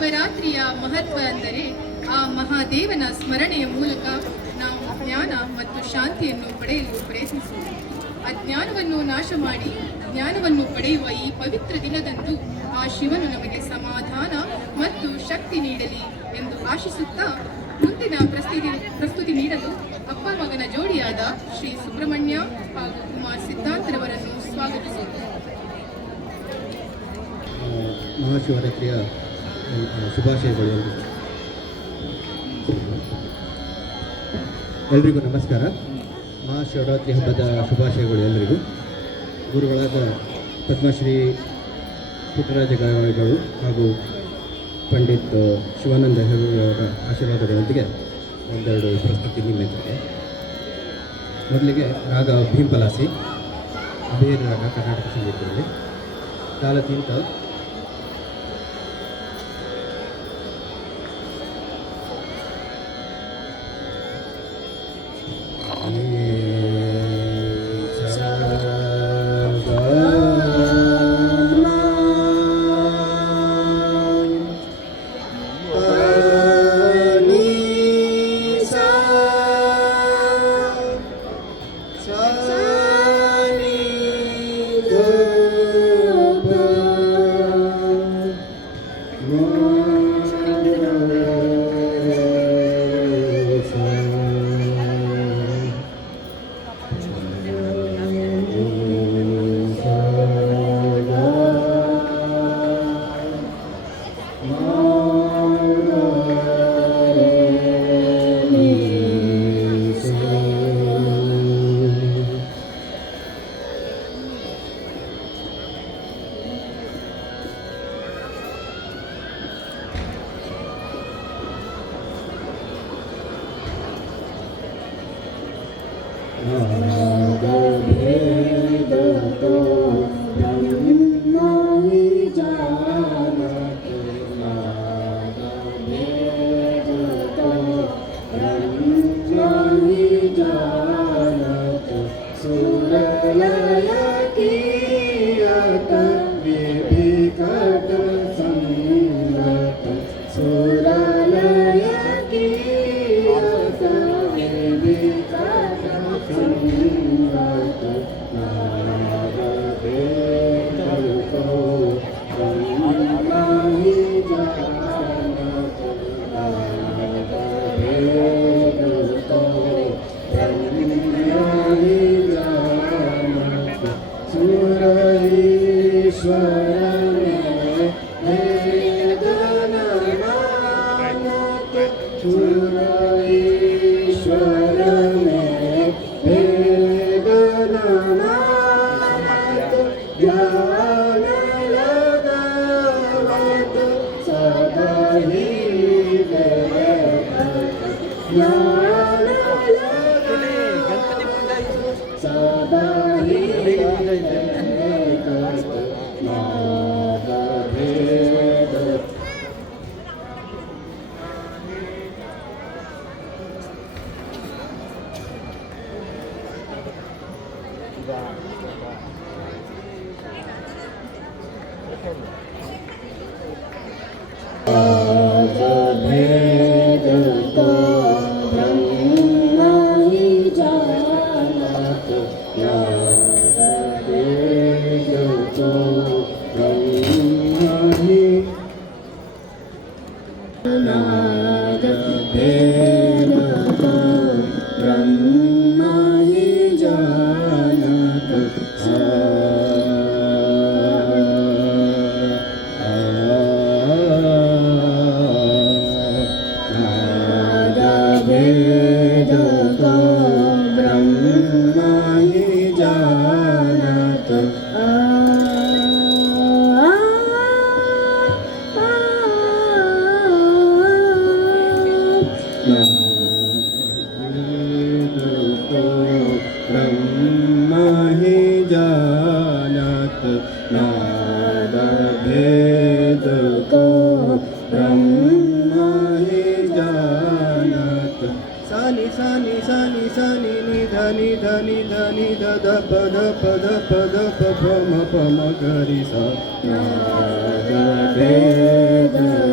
ಶಿವರಾತ್ರಿಯ ಮಹತ್ವ ಅಂದರೆ ಆ ಮಹಾದೇವನ ಸ್ಮರಣೆಯ ಮೂಲಕ ನಾವು ಜ್ಞಾನ ಮತ್ತು ಶಾಂತಿಯನ್ನು ಪಡೆಯಲು ಪ್ರಯತ್ನಿಸುವುದು. ಅಜ್ಞಾನವನ್ನು ನಾಶ ಮಾಡಿ ಜ್ಞಾನವನ್ನು ಪಡೆಯುವ ಈ ಪವಿತ್ರ ದಿನದಂದು ಆ ಶಿವನು ನಮಗೆ ಸಮಾಧಾನ ಮತ್ತು ಶಕ್ತಿ ನೀಡಲಿ ಎಂದು ಆಶಿಸುತ್ತಾ ಮುಂದಿನ ಪ್ರಸ್ತುತಿ ನೀಡಲು ಅಪ್ಪ ಮಗನ ಜೋಡಿಯಾದ ಶ್ರೀ ಸುಬ್ರಹ್ಮಣ್ಯ ಹಾಗೂ ಕುಮಾರ್ ಸಿದ್ಧಾಂತರವರನ್ನು ಸ್ವಾಗತಿಸುತ್ತಾರೆ. ಮಹಾಶಿವರಾತ್ರಿಯ ಶುಭಾಶಯಗಳು. ಎಲ್ರಿಗೂ ನಮಸ್ಕಾರ. ಮಹಾಶಿವರಾತ್ರಿ ಹಬ್ಬದ ಶುಭಾಶಯಗಳು ಎಲ್ಲರಿಗೂ. ಗುರುಗಳಾದ ಪದ್ಮಶ್ರೀ ಪುಟ್ಟರಾಜ ಗವಾಯಿಗಳು ಹಾಗೂ ಪಂಡಿತ್ ಶಿವಾನಂದ ಹೆಗಡೆಯವರ ಆಶೀರ್ವಾದಗಳೊಂದಿಗೆ ಒಂದೆರಡು ಪ್ರಸ್ತುತಿ ನಿಮ್ಮೆದುರಿಗೆ. ಮೊದಲಿಗೆ ರಾಗ ಭೀಂಪಲಾಸಿ, ಬೇರೆ ರಾಗ ಕರ್ನಾಟಕ ಸಂಗೀತದಲ್ಲಿ. ತಾಲತಿಂತ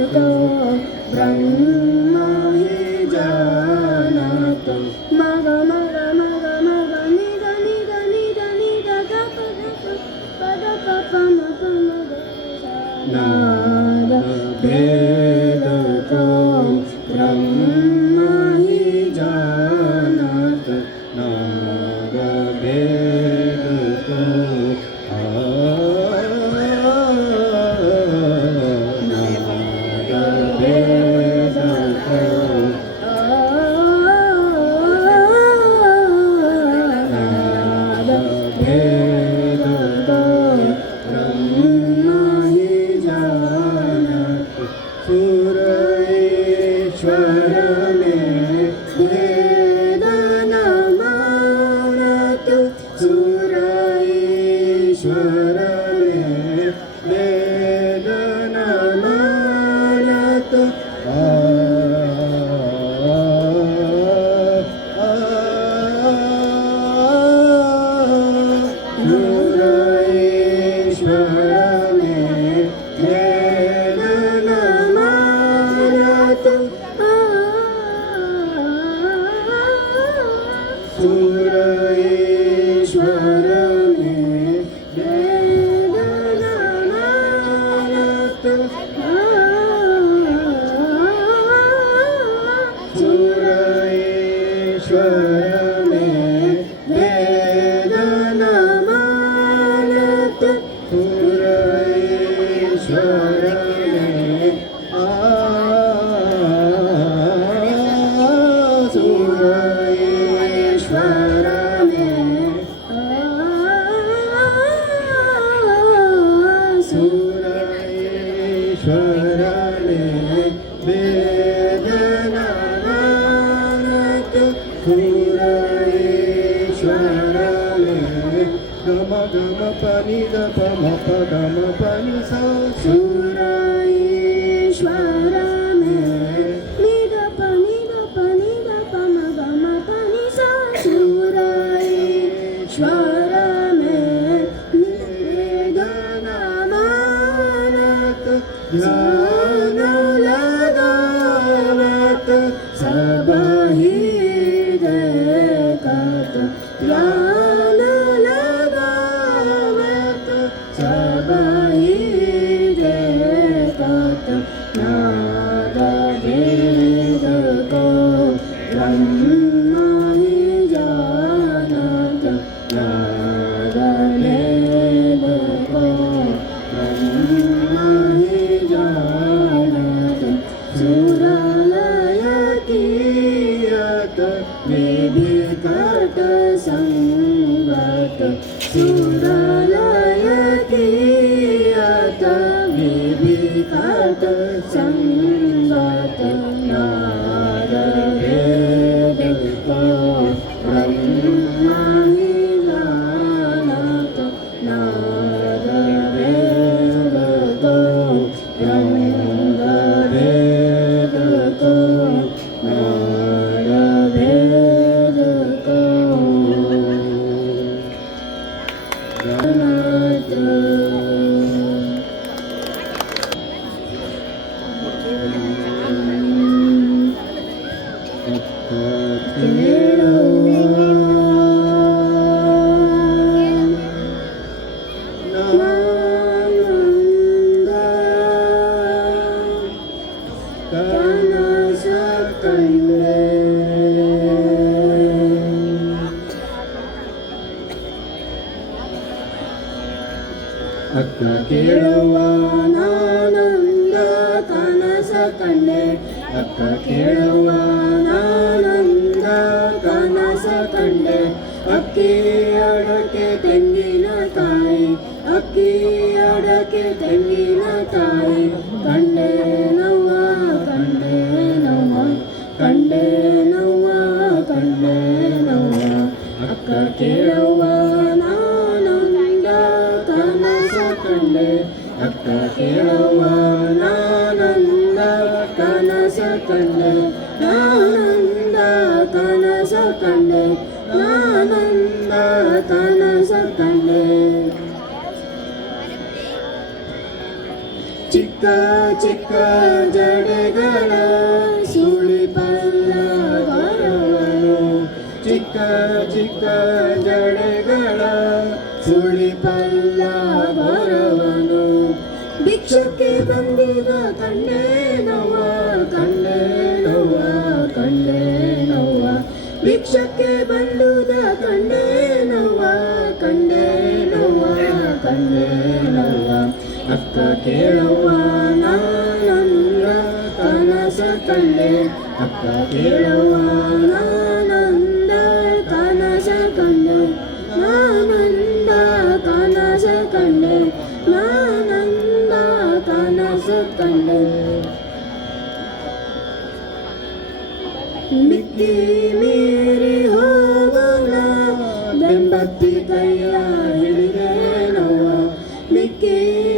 ध ಬ್ರಹ್ಮ ಹಿ ಜಾನತ ಮಗ ಮಗ ಮಗ ಮಗ ನಿದ ನಿದ ನಿದ ನಿದ ಗ ಪದ ಪ ಮ ಪ ಮ ಗ ನಾದ ಭೇದ ಕೋ ಬ್ರಹ್ಮ ಹಿ ಜಾನತ ನಾದ ಭೇದ ಕೋ ಅಕ್ಕ ಕೇಳುವ ನಾನಂದ ಕನಸ ಕಂಡೆ ಅಕ್ಕ ಕೇಳುವ ನಾನಂದ ಕನಸ ಕಂಡೆ ಅಕ್ಕಿ ಅಡಕೆ ತೆಂಗಿನಕಾಯಿ ಅಕ್ಕಿ ಅಡಕೆ ತೆಂಗಿನಕಾಯಿ ಕಂಡೆ ನವ್ವ ಕಂಡೆ ನವ್ವ ಕಂಡೆ ನವ್ವ ಕಂಡೆ ನವ್ವ ಅಕ್ಕ ಕೇಳುವ ನಾನಂದ ಕನಸ ಕಂಡೆ ಅಕ್ಕ ಕೇಳುವ ನಾನಂದ ಕನಸ ಕಂಡೆ ನಾನಂದ ಕನಸ ಕಂಡೆ ನಾನಂದ ಕನಸ ಕಂಡೆ ಚಿಕ್ಕ ಚಿಕ್ಕ ಜಡೆಗಳ ಕಂಡೇನವ್ವ ಕಂಡೇನವ್ವ ಕಂಡೇನವ್ವ ಭಿಕ್ಷಕ್ಕೆ ಬಂದುದ ಕಂಡೇನವ್ವ ಕಂಡೇನವ್ವ ಕಂಡೇನವ್ವ ಅಕ್ಕ ಕೇಳವ್ವ ನಾನಂದ ಕನಸ ಕಂಡೆ ಅಕ್ಕ ಕೇಳವ್ವ ನಾನಂದ ಕನಸ ಕಂಡೆ ನಾನಂದ ಕನಸ ಕಂಡೆ ನಾನಂದ ಕನಸ ಕಂಡೆ ಮಿಕ್ಕಿ ಮೀರಿ ಹೋಗೋಣ ಬೆಂಬತ್ತಿ ಕೈಯ ಹಿಡಿದೇನವ್ವ ಮಿಕ್ಕಿ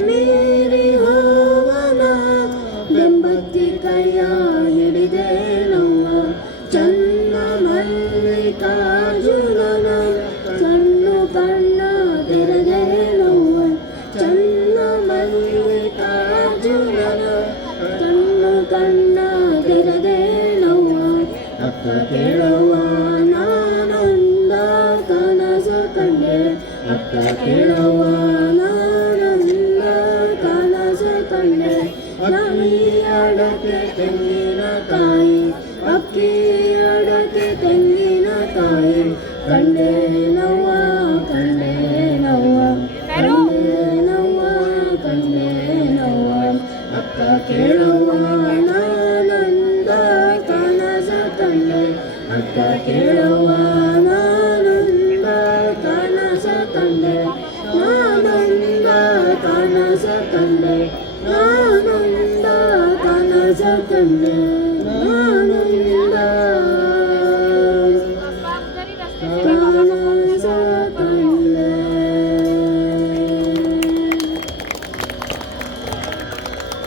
ಮೀರಿ ಹೋಗೋಣ ಬೆಂಬತ್ತಿ ಕೈಯ ಹಿಡಿದೇನವ್ವ ಚನ್ನ ಮಲ್ಲಿಕಾರ್ಜುನನ ಕಣ್ಣು ಕಣ್ಣ ತೆರೆದೇನವ್ವ ಚನ್ನ ಮಲ್ಲಿಕಾರ್ಜುನನ ಕಣ್ಣು ಕಣ್ಣ ತೆರೆದೇನವ್ವ ಅಕ್ಕ ಕೇಳವ್ವ ನಾನಂದ ಕನಸ ಕಂಡೆ ಅಕ್ಕ ಕೇಳವ್ವ ನಾನಂದ ಕನಸ ಕಂಡೆ ಅಕ್ಕಿ ಅಡಕೆ ತೆಂಗಿನಕಾಯಿ ಅಕ್ಕಿ ಅಡಕೆ ತೆಂಗಿನಕಾಯಿ ಕಂಡೇನವ್ವ ಕಂಡೇನವ್ವ ಕಂಡೇನವ್ವ ಕಂಡೇನವ್ವ ಅಕ್ಕ ಕೇಳವ್ವ ನಾನಂದ ಕನಸ ಕಂಡೆ ಅಕ್ಕ ಕೇಳವ್ವ ನಾನಂದ ಕನಸ ಕಂಡೆ ನಾನಂದ ಕನಸ ಕಂಡೆ ನಾನಂದ ಕನಸ ಕಂಡೆ ನಾನಂದ ಕನಸ ಕಂಡೆ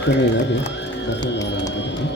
ಕೊನೆಯದಾಗಿ ಬಸವನವರ ಮಾತುಗಳು.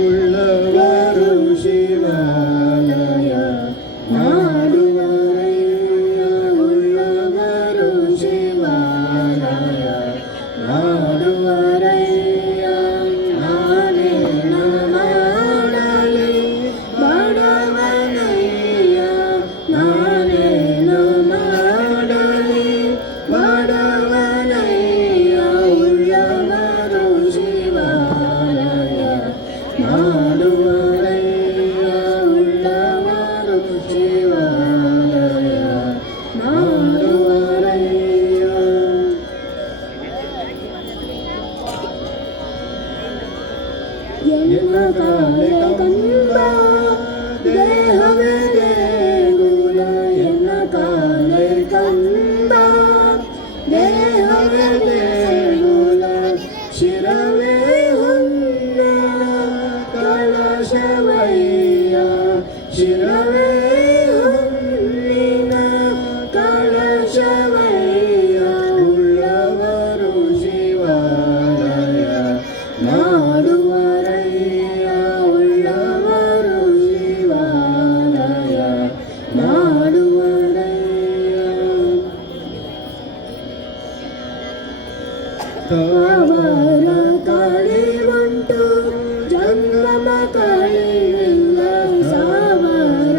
ಉಳ್ಳವರು ಶಿವಾಲಯ ಮಾಡುವರಯ್ಯ ಉಳ್ಳವರು ಶಿವಾಲಯ ಮಾಡುವರಯ್ಯ ನಾನೇನ ಮಾಡಲಿ ಬಡವನಯ್ಯ ನಾನೇನ ಮಾಡಲಿ ಬಡವನಯ್ಯ ಉಳ್ಳವರು ಶಿವಾಲಯ ಮಾಡುವರಯ್ಯ ಉಳ್ಳವರು ಶಿವಾಲಯ ಮಾಡುವರಯ್ಯ ಎನ್ನ ಕಾಲೆ ಕಂದ ದೇಹವೇ ದೇಗುಲ ಎನ್ನ ಕಾಲೆ ಕಂದ ದೇಹವೇ ದೇಗುಲ ಶಿರವೇ ಹೊನ್ನ ಕಳಶವಯ್ಯ ಶಿರವೇ ಹೊನ್ನಿನ ಕಳಶವಯ್ಯ ಉಳ್ಳವರು ಶಿವಾಲಯ ಮಾಡುವರಯ್ಯ ಉಳ್ಳವರು ಶಿವಾಲಯ ಮಾಡುವರಯ್ಯ ಅವರ ಕಳಿವುಂಟು ಜಂಗಮ ಕಳಿವಿಲ್ಲ ಸಾವರ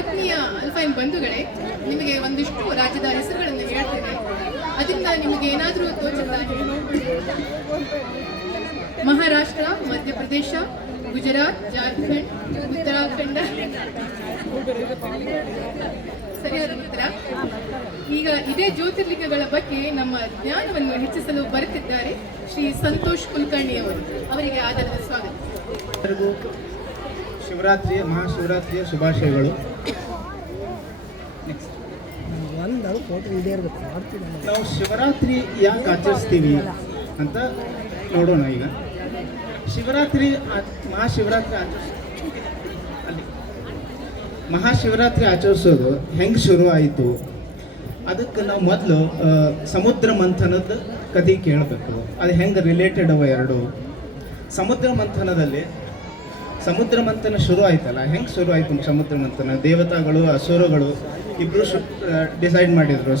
ಆತ್ಮೀಯ ಅಲ್ಫೈನ್ ಬಂಧುಗಳೇ, ನಿಮಗೆ ಒಂದಿಷ್ಟು ರಾಜ್ಯದ ಹೆಸರುಗಳನ್ನು ಹೇಳ್ತೇನೆ. ಅದರಿಂದ ನಿಮಗೆ ಏನಾದರೂ ತೋಚುತ್ತಾ ಹೇಳಿ. ಮಹಾರಾಷ್ಟ್ರ, ಮಧ್ಯಪ್ರದೇಶ, ಗುಜರಾತ್, ಜಾರ್ಖಂಡ್, ಉತ್ತರಾಖಂಡ. ಸರಿಯಾದ ಉತ್ತರ. ಈಗ ಇದೇ ಜ್ಯೋತಿರ್ಲಿಂಗಗಳ ಬಗ್ಗೆ ನಮ್ಮ ಜ್ಞಾನವನ್ನು ಹೆಚ್ಚಿಸಲು ಬರುತ್ತಿದ್ದಾರೆ ಶ್ರೀ ಸಂತೋಷ್ ಕುಲಕರ್ಣಿ ಅವರು. ಅವರಿಗೆ ಆದರದ ಸ್ವಾಗತ. ಎಲ್ಲರಿಗೂ ಮಹಾಶಿವರಾತ್ರಿಯ ಶುಭಾಶಯಗಳು. ನಾವು ಶಿವರಾತ್ರಿ ಯಾಕೆ ಆಚರಿಸ್ತೀವಿ ಅಂತ ನೋಡೋಣ. ಈಗ ಮಹಾಶಿವರಾತ್ರಿ ಆಚರಿಸೋದು ಹೆಂಗೆ ಶುರು ಆಯಿತು? ಅದಕ್ಕೆ ನಾವು ಮೊದಲು ಸಮುದ್ರ ಮಂಥನದ ಕಥೆ ಕೇಳಬೇಕು. ಅದು ಹೆಂಗೆ ರಿಲೇಟೆಡ್ ಅವ ಎರಡು. ಸಮುದ್ರ ಮಂಥನ ಶುರು ಆಯ್ತಲ್ಲ, ಹೆಂಗೆ ಶುರು ಆಯ್ತು ಸಮುದ್ರ ಮಂಥನ? ದೇವತಾಗಳು ಅಸುರಗಳು ಇಬ್ಬರು ಡಿಸೈಡ್ ಮಾಡಿದರು